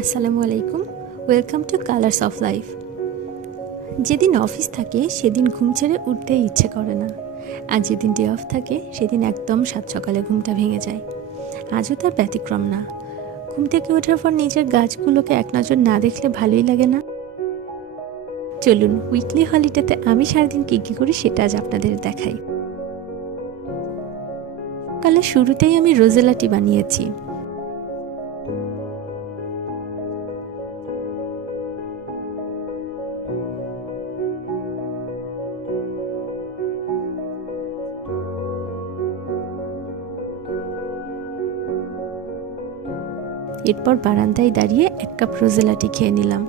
আসসালামু আলাইকুম। Welcome to colours of life. যেদিন অফিস থাকে সেদিন ঘুম ছেড়ে উঠতে ইচ্ছে করে না, আর যেদিন ডে অফ থাকে সেদিন একদম সাত সকালে ঘুমটা ভেঙে যায়। আজও তার ব্যতিক্রম না। ঘুম থেকে ওঠার পর নিজের গাছগুলোকে এক নজর না দেখলে ভালোই লাগে না। চলুন উইকলি হলিডেতে আমি সারাদিন কী করি সেটা আজ আপনাদের দেখাই। সকালে শুরুতেই আমি রোজেলা টি বানিয়েছি। এরপর বারান্দায় দাঁড়িয়ে 1 কাপ রোজেলা টি খেয়ে নিলাম।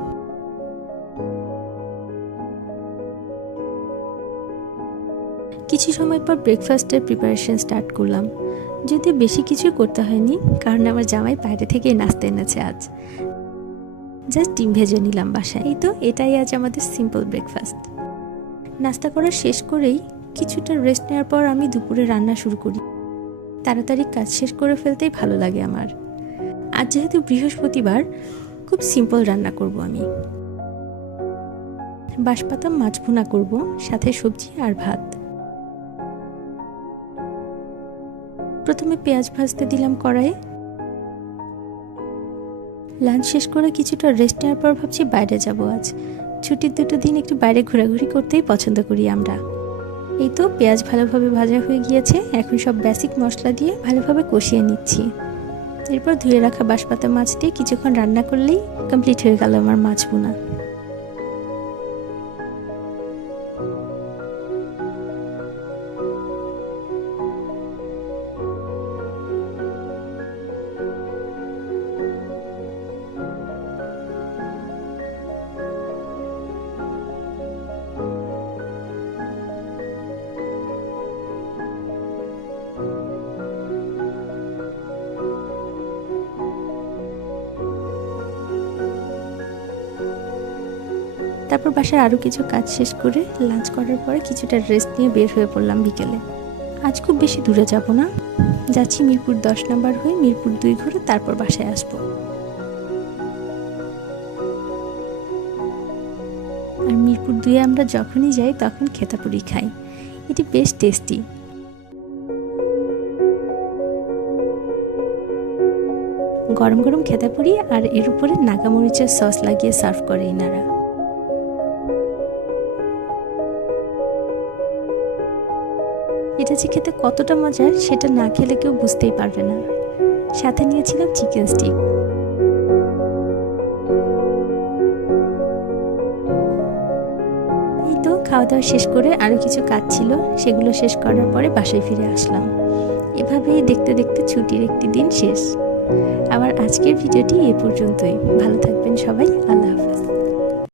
কিছু সময় পর ব্রেকফাস্টের প্রিপারেশন স্টার্ট করলাম। যদিও বেশি কিছু করতে হয়নি, কারণ আমার জামাই বাইরে থেকেই নাস্তা এনেছে। আজ জাস্ট ডিম ভেজে নিলাম বাসায়। এই তো এটাই আজ আমাদের সিম্পল ব্রেকফাস্ট। নাস্তা করা শেষ করেই কিছুটা রেস্ট নেওয়ার পর আমি দুপুরে রান্না শুরু করি। তাড়াতাড়ি কাজ শেষ করে ফেলতেই ভালো লাগে আমার। আজ যেহেতু বৃহস্পতিবার, খুব সিম্পল রান্না করব আমি। বাঁশপাতা মাছ ভুনা করব, সাথে সবজি আর ভাত। প্রথমে পেঁয়াজ ভাজতে দিলাম কড়াইয়ে। লাঞ্চ শেষ করে কিছুটা রেস্ট নেওয়ার পর ভাবছি বাইরে যাব। আজ ছুটির 2 দিন একটু বাইরে ঘোরাঘুরি করতেই পছন্দ করি আমরা। এই তো পেঁয়াজ ভালোভাবে ভাজা হয়ে গিয়েছে, এখন সব বেসিক মশলা দিয়ে ভালোভাবে কষিয়ে নিচ্ছি। এরপর ধুয়ে রাখা বাঁশপাতা মাছ দিয়ে কিছুক্ষণ রান্না করলেই কমপ্লিট হয়ে গেল আমার মাছ ভুনা। তারপর বাসার আরও কিছু কাজ শেষ করে লাঞ্চ করার পরে কিছুটা রেস্ট নিয়ে বের হয়ে পড়লাম বিকেলে। আজ খুব বেশি দূরে যাব না, যাচ্ছি মিরপুর 10 নম্বর হয়ে মিরপুর 2 ঘুরে তারপর বাসায় আসবো। আর মিরপুর 2-এ আমরা যখনই যাই তখন খেতাপুরি খাই, এটি বেশ টেস্টি। গরম গরম খেতাপুরি আর এর উপরে নাগামরিচের সস লাগিয়ে সার্ভ করে এনারা। এটা যে খেতে কতটা মজার সেটা না খেলে কেউ বুঝতেই পারবে না। সাথে নিয়েছিলাম চিকেন স্টিক। এই তো খাওয়া দাওয়া শেষ করে আরও কিছু কাজ ছিল, সেগুলো শেষ করার পরে বাসায় ফিরে আসলাম। এভাবেই দেখতে দেখতে ছুটির একটি দিন শেষ। আবার আজকের ভিডিওটি এ পর্যন্তই। ভালো থাকবেন সবাই। আল্লাহ।